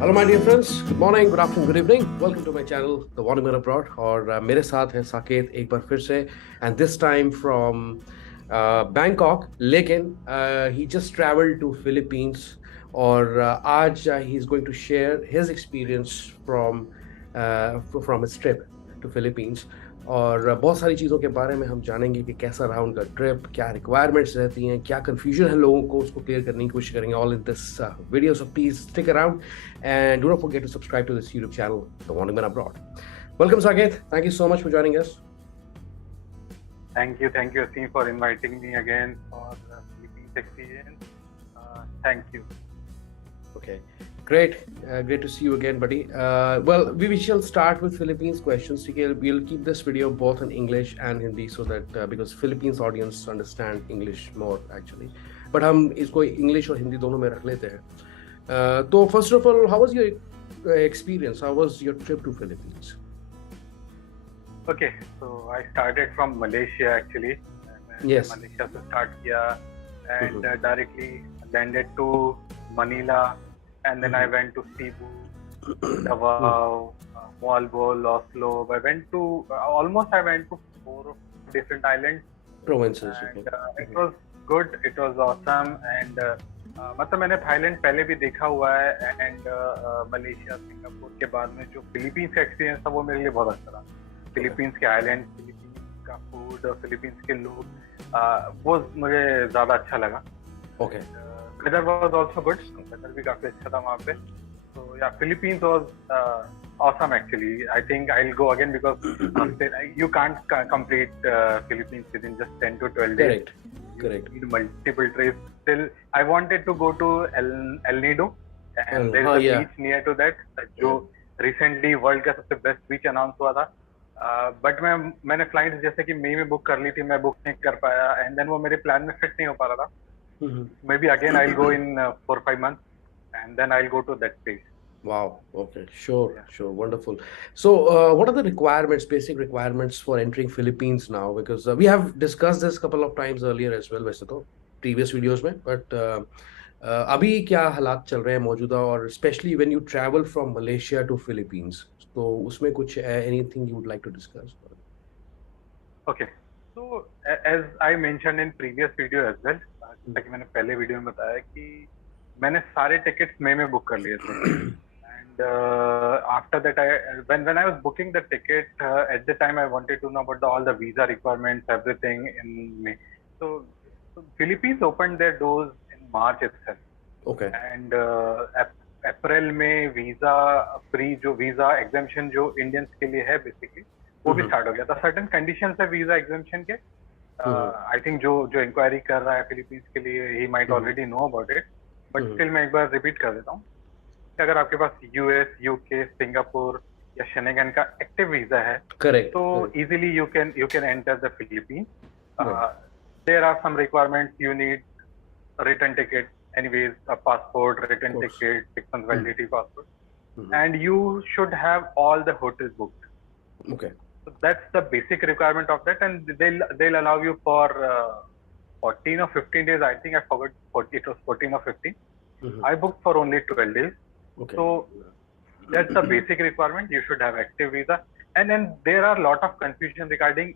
Hello my dear friends, good morning, good afternoon, good evening. Welcome to my channel, The Warning Man Abroad. और मेरे साथ है साकेत एक बार फिर से and this time from Bangkok. लेकिन he just traveled to Philippines और आज he is going to share his experience from his trip to Philippines. और बहुत सारी चीज़ों के बारे में हम जानेंगे कि कैसा रहा उनका ट्रिप, क्या रिक्वायरमेंट्स रहती हैं, क्या कंफ्यूजन है लोगों को, उसको क्लियर करने की कोशिश करेंगे all in this video. So please stick around and do not forget to subscribe to this YouTube channel, The Warning Man Abroad. Welcome, Saket. Thank you so much for joining us. Thank you, Asim, for inviting me again for the Philippines experience. Thank you. Okay, great. Great to see you again, buddy. Well, we shall start with Philippines questions. Okay, we'll keep this video both in English and Hindi so that because Philippines audience understand English more actually. But हम इसको English और हिंदी दोनों में रख लेते हैं. So first of all, how was your experience? How was your trip to Philippines? Okay, so I started from Malaysia actually. Yes. Malaysia से start किया and directly landed to Manila, and then I went to Cebu, Davao, Malbo, Oslo. I went to I went to 4 different islands. Provinces. And it was good. It was awesome. And मतलब मैंने थाईलैंड पहले भी देखा हुआ है and Malaysia Singapore के बाद में जो फिलीपींस का एक्सपीरियंस था वो मेरे लिए बहुत अच्छा था. फिलीपींस के आइलैंड, फिलीपींस का फूड और फिलीपींस के लोग वो मुझे ज्यादा अच्छा लगा. Okay. Weather was also good. Weather भी काफी अच्छा था वहाँ पे. तो yeah Philippines was awesome actually. I think I'll go again because you can't complete Philippines within just 10 to 12 days. Correct. You need multiple trips. Still, I wanted to go to El Nido, and there is a beach near to that, जो recently world का सबसे best beach announce हुआ था. But मैंने flights जैसे कि मई में बुक कर ली थी, मैं बुक नहीं कर पाया, and then वो मेरे plan में fit नहीं हो पा रहा था. Maybe again I'll go in 4-5 months, and then I'll go to that place. Wow. Okay. Sure. Wonderful. So, what are the requirements, basic requirements for entering Philippines now? Because we have discussed this a couple of times earlier as well, वैसे तो previous videos में, but अभी क्या हालात चल रहे हैं मौजूदा और especially when you travel from Malaysia to Philippines, तो उसमें कुछ anything you would like to discuss? Okay. So, as I mentioned in previous video as well, जैसा कि मैंने पहले वीडियो में बताया कि मैंने सारे टिकट्स मई में बुक कर लिए थे. After that, when I was booking the ticket, at the time I wanted to know about all the visa requirements, everything in May. So Philippines opened their doors in March itself. Okay. And April में visa free जो visa exemption जो Indians के लिए है basically वो भी start हो गया था. Certain conditions है visa exemption के. I think जो inquiry कर रहा है Philippines के लिए he might already know about it. But still मैं एक बार repeat कर देता हूँ. अगर आपके पास यूएस, यूके, सिंगापुर या शेंगेन का एक्टिव वीजा है, तो easily you can enter the Philippines. There are some requirements. You need return ticket anyways, a passport, return ticket, 6 months validity passport, and you should have all the hotels booked. Okay. So that's the basic requirement of that, and they'll allow you for 14 or 15 days. I think I forgot. It was 14 or 15. I booked for only 12 days. Okay. So that's the basic requirement. You should have active visa, and then there are a lot of confusion regarding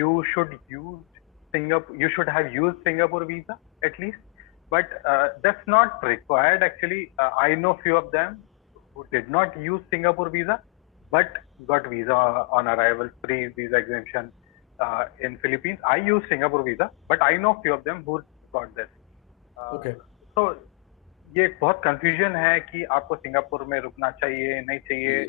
you should use Singapore. You should have used Singapore visa at least, but that's not required actually. I know few of them who did not use Singapore visa, but got visa on arrival, free visa exemption in Philippines. I use Singapore visa, but I know few of them who got this. Okay. So ये बहुत कंफ्यूजन है कि आपको सिंगापुर में रुकना चाहिए नहीं चाहिए,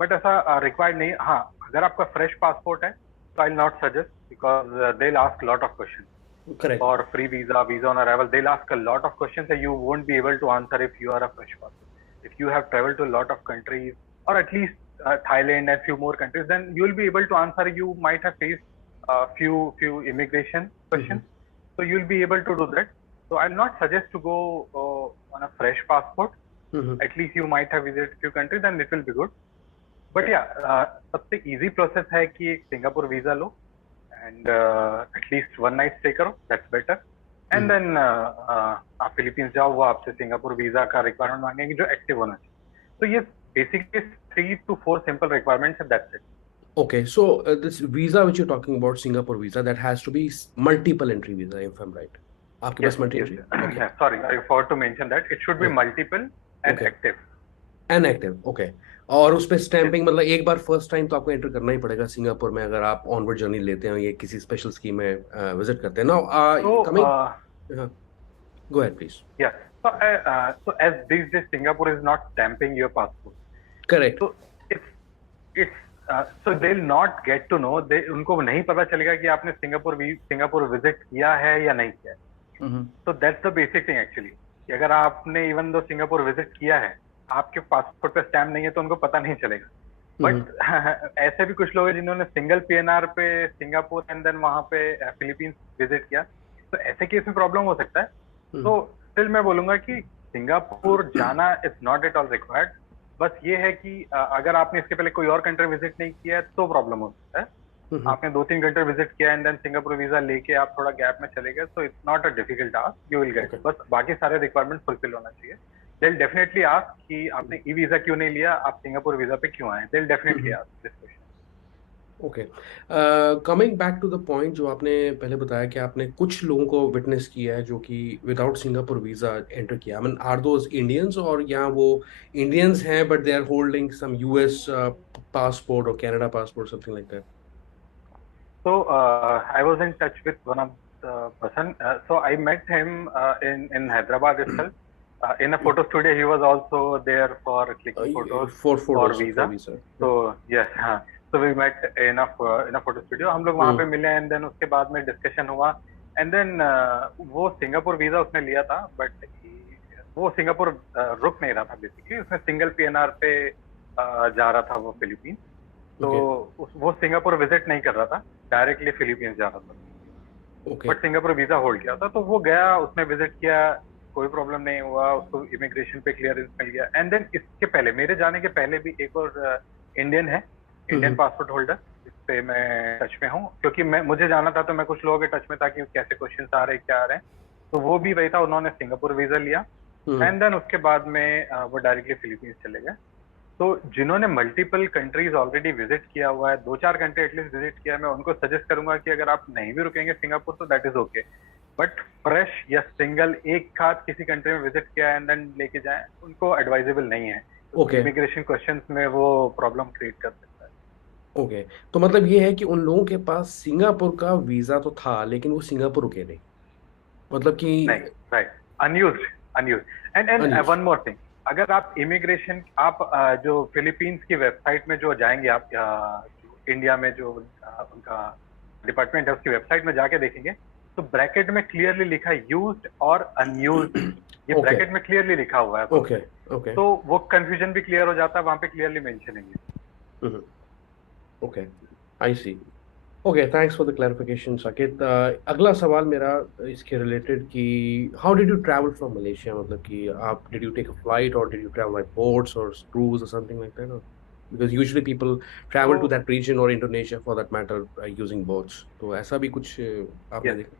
बट ऐसा रिक्वायर्ड नहीं. हाँ, अगर आपका फ्रेश पासपोर्ट है तो I will not suggest because they will ask lot of question for free visa on arrival. They will ask a lot of questions and you won't be able to answer if you are a fresh passport. If you have travelled to lot of countries और at least Thailand and few more countries, then you will be able to answer. You might have faced few immigration questions, so you will be able to do that. So I'll not suggest to go on a fresh passport. At least you might have visited few countries, then it will be good. But yeah, सबसे easy process है कि एक Singapore visa low and at least one night stay करो, that's better. And then आप फिलीपींस जाओ, वो आपसे Singapore visa का रिक्वायरमेंट मांगेंगे जो एक्टिव होना चाहिए. तो ये basically 3 to 4 simple requirements and that's it. Okay, so this visa which you're talking about, Singapore visa, that has to be multiple entry visa, if I'm right. आपके Yes, पास multi yes. entry? Okay. Yeah, sorry, I forgot to mention that. It should be Yeah. multiple and Okay. active. And active. Okay. और उस पे स्टैंपिंग मतलब एक बार first time तो आपको एंटर करना ही पड़ेगा सिंगापुर में अगर आप ऑनवर्ड जर्नी लेते हैं या किसी स्पेशल स्कीम में विजिट करते हैं now So, coming go ahead please yeah. So as these days Singapore is not stamping your passport. Correct So so they'll not get to know. उनको नहीं पता चलेगा कि आपने सिंगापुर विजिट किया है या नहीं किया है. So that's the basic thing actually. कि अगर आपने इवन दो सिंगापुर विजिट किया है, आपके पासपोर्ट पे स्टैम्प नहीं है तो उनको पता नहीं चलेगा. बट ऐसे भी कुछ लोग हैं जिन्होंने सिंगल पीएनआर पे सिंगापुर एंड देन वहां पे फिलीपींस विजिट किया, तो ऐसे केस में प्रॉब्लम हो सकता है. तो स्टिल मैं बोलूंगा कि सिंगापुर जाना it's not at all required. बस ये है कि अगर आपने इसके पहले कोई और कंट्री विजिट नहीं किया है तो प्रॉब्लम हो सकता है. आपने 2-3 कंट्री विजिट किया एंड देन सिंगापुर वीजा लेके आप थोड़ा गैप में चले गए, so it's not a difficult task, you will get. बस बाकी सारे रिक्वायरमेंट फुलफिल होना चाहिए. They'll definitely ask कि आपने ई वीजा क्यों नहीं लिया, आप सिंगापुर वीजा पे क्यों आए. They'll definitely ask this question. Okay, coming back to the point जो आपने पहले बताया कि आपने कुछ लोगों को विटनेस किया है जो कि विदाउट सिंगापुर वीजा एंटर किया. I mean are those Indians और या वो इंडियंस हैं but they are holding some US passport और Canada passport something like that? So I was in touch with one of the person. So I met him in Hyderabad itself. In a photo studio, he was also there for clicking photos for visa. So yes, हाँ. So we met in a photo studio. हम लोग वहाँ पे मिले and then उसके बाद में discussion हुआ and then वो सिंगापुर वीजा उसने लिया था but वो सिंगापुर रुक नहीं रहा था basically. उसने सिंगल पीएनआर पे जा रहा था वो फिलीपींस. तो वो सिंगापुर विजिट नहीं कर रहा था, डायरेक्टली फिलीपींस जा रहा था. बट सिंगापुर वीजा होल्ड किया था, तो वो गया, उसने विजिट किया, कोई प्रॉब्लम नहीं हुआ, उसको इमिग्रेशन पे क्लियरेंस मिल गया. एंड देन इसके पहले, मेरे जाने के पहले भी एक और इंडियन है, इंडियन पासपोर्ट होल्डर, जिससे मैं टच में हूँ. क्योंकि मुझे जाना था तो मैं कुछ लोगों के टच में था कि कैसे क्वेश्चन आ रहे हैं, क्या आ रहे हैं. तो वो भी वही था, उन्होंने सिंगापुर वीजा लिया एंड देन उसके बाद में वो डायरेक्टली फिलीपींस चले गए. तो जिन्होंने मल्टीपल कंट्रीज ऑलरेडी विजिट किया हुआ है, 2-4 कंट्री एटलीस्ट विजिट किया है, मैं उनको सजेस्ट करूंगा कि अगर आप नहीं भी रुकेंगे सिंगापुर तो that is okay. But fresh या सिंगल एक साथ किसी कंट्री में विजिट किया एंड देन लेके जाएं, उनको एडवाइजेबल नहीं है. इमिग्रेशन क्वेश्चंस में वो प्रॉब्लम क्रिएट कर सकता है. ओके, तो मतलब ये है कि उन लोगों के पास सिंगापुर का वीजा तो था लेकिन वो सिंगापुर रुके नहीं, मतलब कि नहीं. Right, unused. And one more thing, अगर आप इमिग्रेशन आप जो फिलीपींस की वेबसाइट में जो जाएंगे, आप इंडिया में जो उनका डिपार्टमेंट है उसकी वेबसाइट में जाके देखेंगे तो ब्रैकेट में क्लियरली लिखा है यूज्ड और अनयूज्ड. ये ब्रैकेट में क्लियरली लिखा हुआ है. ओके. तो वो कंफ्यूजन भी क्लियर हो जाता है, वहां पे क्लियरली मेंशन है. Okay, I see. Okay, thanks for the clarification Saqib. अगला सवाल मेरा इसके रिलेटेड कि how did you travel from Malaysia, मतलब कि आप did you take a flight और did you travel by boats और क्रूज और something like that? Because usually people travel to that region और Indonesia for that matter using boats. तो ऐसा भी कुछ आपने देखा?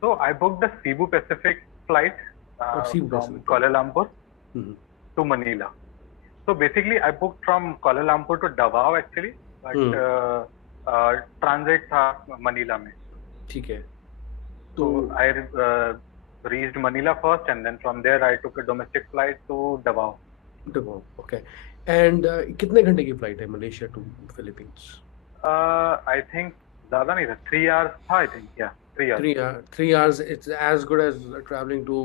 So I booked the Cebu Pacific flight from Kuala Lumpur to Manila. So basically I booked from Kuala Lumpur to Davao actually. But transit था Manila में. ठीक है. तो I reached Manila first and then from there I took a domestic flight to Davao. Okay. And कितने घंटे की flight है Malaysia to Philippines? I think ज्यादा नहीं था, 3 hours था आई थिंक. या 3 hours. It's as good as traveling to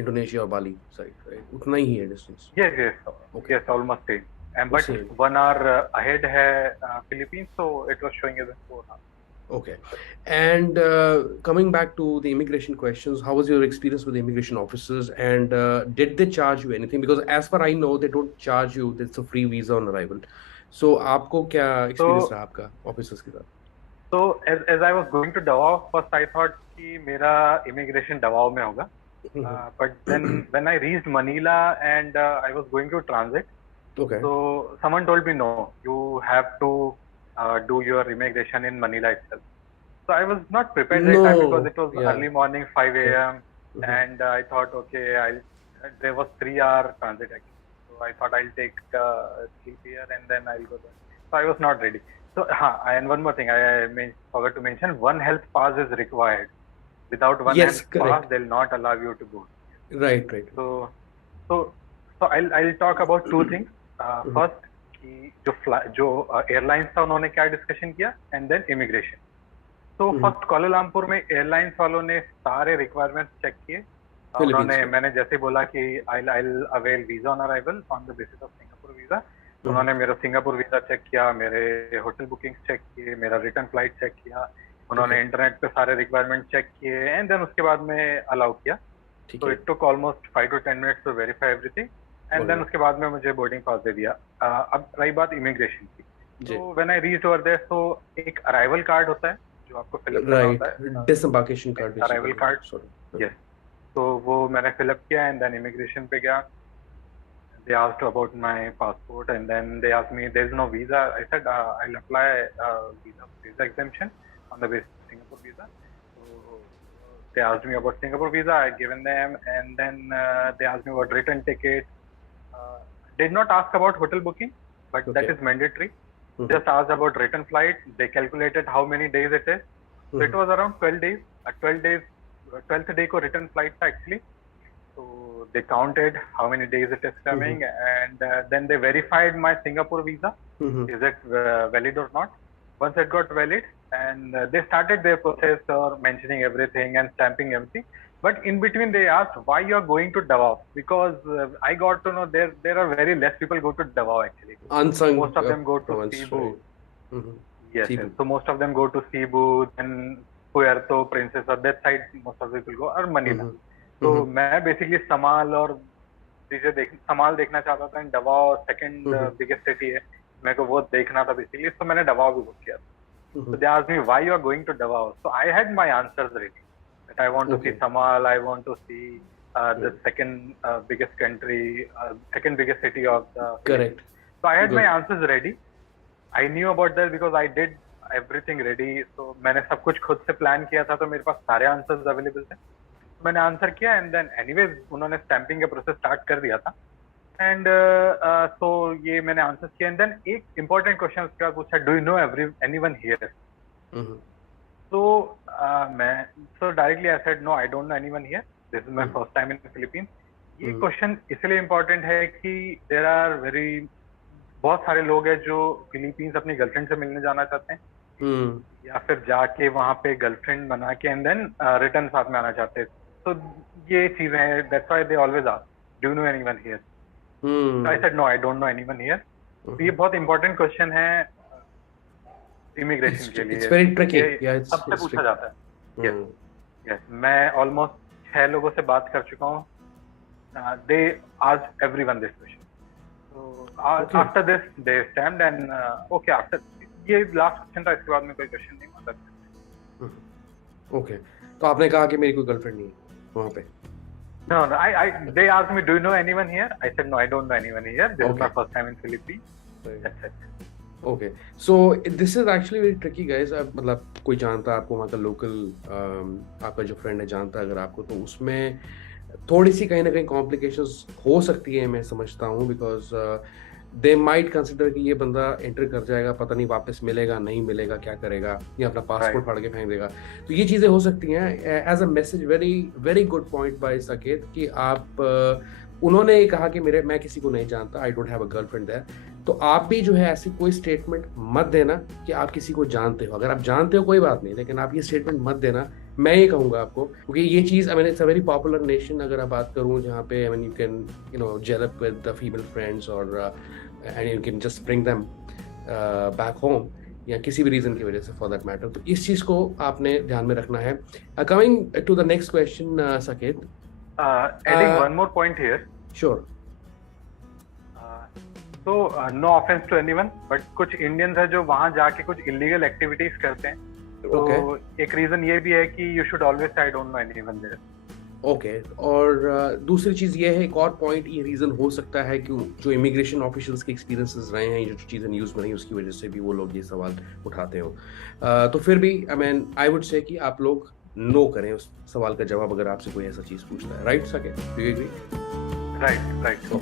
Indonesia or Bali side, right? उतना ही है distance. Yes, almost same. But 1 hour ahead है Philippines, so it was showing as 4 hours. Okay. And coming back to the immigration questions, how was your experience with the immigration officers, and did they charge you anything? Because as far I know, they don't charge you. It's a free visa on arrival. So आपको क्या experience रहा आपका officers के साथ? So as I was going to Davao, first I thought कि मेरा immigration Davao में होगा. But then when I reached Manila and I was going to transit. Okay. So someone told me no, you have to do your immigration in Manila itself. So I was not prepared that time because it was early morning, 5 a.m. And I thought, okay, there was 3 hour transit actually. So I thought I'll take sleep here and then I'll go there. So I was not ready. So and one more thing I forgot to mention, one health pass is required. Without one Yes, health correct. pass, they'll not allow you to go. Right, right. So I'll talk about two things. First, कि जो एयरलाइंस था उन्होंने क्या डिस्कशन किया, and then immigration. तो first Kuala Lumpur में एयरलाइंस वालों ने सारे रिक्वायरमेंट्स चेक किए. उन्होंने, मैंने जैसे बोला कि I'll avail visa on arrival on the basis of Singapore visa. तो उन्होंने मेरा सिंगापुर वीजा चेक किया, मेरे होटल बुकिंग्स चेक किए, मेरा रिटर्न फ्लाइट चेक किया, उन्होंने इंटरनेट पे सारे रिक्वायरमेंट चेक किए, एंड देन उसके बाद में अलाउ किया. तो it took almost 5 to 10 minutes to verify everything, and then उसके बाद में मुझे बोर्डिंग पास दे दिया. अब रही बात इमिग्रेशन की. तो when I reached over there, तो एक अराइवल कार्ड होता है जो आपको फिल अप करना होता है, डिसएम्बार्केशन कार्ड, अराइवल कार्ड. यस, तो वो मैंने फिल अप किया, एंड देन इमिग्रेशन पे गया. They asked about my passport, and then they asked me, there is no visa. I said I'll apply visa exemption on the basis of Singapore visa. So they asked me about Singapore visa. I given them, and then they asked me about return ticket. Did not ask about hotel booking, but that is mandatory. Just asked about return flight. They calculated how many days it is. So it was around 12 days. 12th day ko return flight tha actually. So they counted how many days it is coming, and then they verified my Singapore visa. Is it valid or not? Once it got valid, and they started their process or mentioning everything and stamping everything. But in between they asked why you are going to Davao, because I got to know there are very less people go to Davao actually. Unsung, most of them go to Cebu. Yes, Cebu. So most of them go to Cebu, and Puerto Princesa, that side most of the people go, or Manila. तो मैं बेसिकली समाल और समाल देखना चाहता था. डवाओ second biggest city है, मेरे को वो देखना था बेसिकली, तो मैंने डवाओ भी बुक किया. So they asked me why you are going to Davao. So I had my answers ready. That I want to see Samal, I want to see the second biggest country, second biggest city of the. Correct. So I had my answers ready. I knew about that because I did everything ready. So मैंने सब कुछ खुद से प्लान किया था, तो मेरे पास सारे आंसर्स अवेलेबल थे. मैंने आंसर किया, एंड देन एनीवेज उन्होंने स्टैंपिंग का प्रोसेस स्टार्ट कर दिया था. एंड सो ये मैंने आंसर किया, एंड देन एक इंपॉर्टेंट क्वेश्चन उसके बाद पूछा, do you know anyone here? तो मैं directly I said no, I don't know anyone here, this is my first time in Philippines. ये क्वेश्चन इसलिए इम्पोर्टेंट है कि देयर आर बहुत सारे लोग हैं जो फिलीपींस अपनी गर्लफ्रेंड से मिलने जाना चाहते हैं, या फिर जाके वहां पे गर्लफ्रेंड बना के एंड देन रिटर्न साथ में आना चाहते हैं. तो ये चीजें हैं, that's why they always ask, do you know anyone here? So I said no, I don't know anyone here. तो ये बहुत इंपॉर्टेंट क्वेश्चन है इमिग्रेशन के लिए. It's very tricky. Yeah, it's सबसे पूछा जाता है. Yes, मैं ऑलमोस्ट 6 लोगों से बात कर चुका हूँ. They asked everyone this question. So after this they stamped, and okay, after ये लास्ट क्वेश्चन था, इसके बाद में कोई क्वेश्चन नहीं मतलब. Okay, तो आपने कहा कि मेरी कोई गर्लफ्रेंड नहीं है वहाँ पे. No, they asked me, do you know anyone here? I said no, I don't know anyone here. This is my first time in Philippines. That's it. Okay, so this is actually very tricky, guys. मतलब कोई जानता है आपको, वहाँ का लोकल आपका जो फ्रेंड है जानता है अगर आपको, तो उसमें थोड़ी सी कहीं ना कहीं कॉम्प्लिकेशंस हो सकती है, मैं समझता हूँ, बिकॉज दे माइट कंसिडर कि ये बंदा एंटर कर जाएगा, पता नहीं वापस मिलेगा नहीं मिलेगा, क्या करेगा, या अपना पासपोर्ट फाड़ के फेंक देगा. तो ये चीज़ें हो सकती हैं. As a message, very very good point by Saket कि आप उन्होंने कहा कि मैं किसी को नहीं जानता, I don't have a girlfriend there. तो आप भी जो है ऐसी कोई स्टेटमेंट मत देना कि आप किसी को जानते हो. अगर आप जानते हो कोई बात नहीं, लेकिन आप ये स्टेटमेंट मत देना, मैं ये कहूँगा आपको, क्योंकि ये चीज़, I mean it's a very popular nation. अगर आप बात करूँ जहाँ पे I mean you can gel up with the female friends और and you can just bring them back home, या किसी भी रीज़न की वजह से फॉर दैट मैटर. तो इस चीज़ को आपने ध्यान में रखना है. Coming to the next question, Saket. Adding one more point here. Sure. So no offense to anyone, but कुछ इंडियंस है जो वहाँ जाके कुछ इलीगल एक्टिविटीज करते हैं. तो एक रीजन ये भी है कि you should always say I don't know anyone there. Okay, और दूसरी चीज़ ये है, एक और पॉइंट ये रीज़न हो सकता है कि जो इमिग्रेशन ऑफिशियल्स के एक्सपीरियंसेस रहे हैं, जो चीज़ें न्यूज़ में रही, उसकी वजह से भी वो लोग ये सवाल उठाते हो. तो फिर भी आई वुड से कि आप लोग नो करें उस सवाल का जवाब अगर आपसे कोई ऐसा चीज़ पूछता है. Right Saket, do you agree? Right right. So,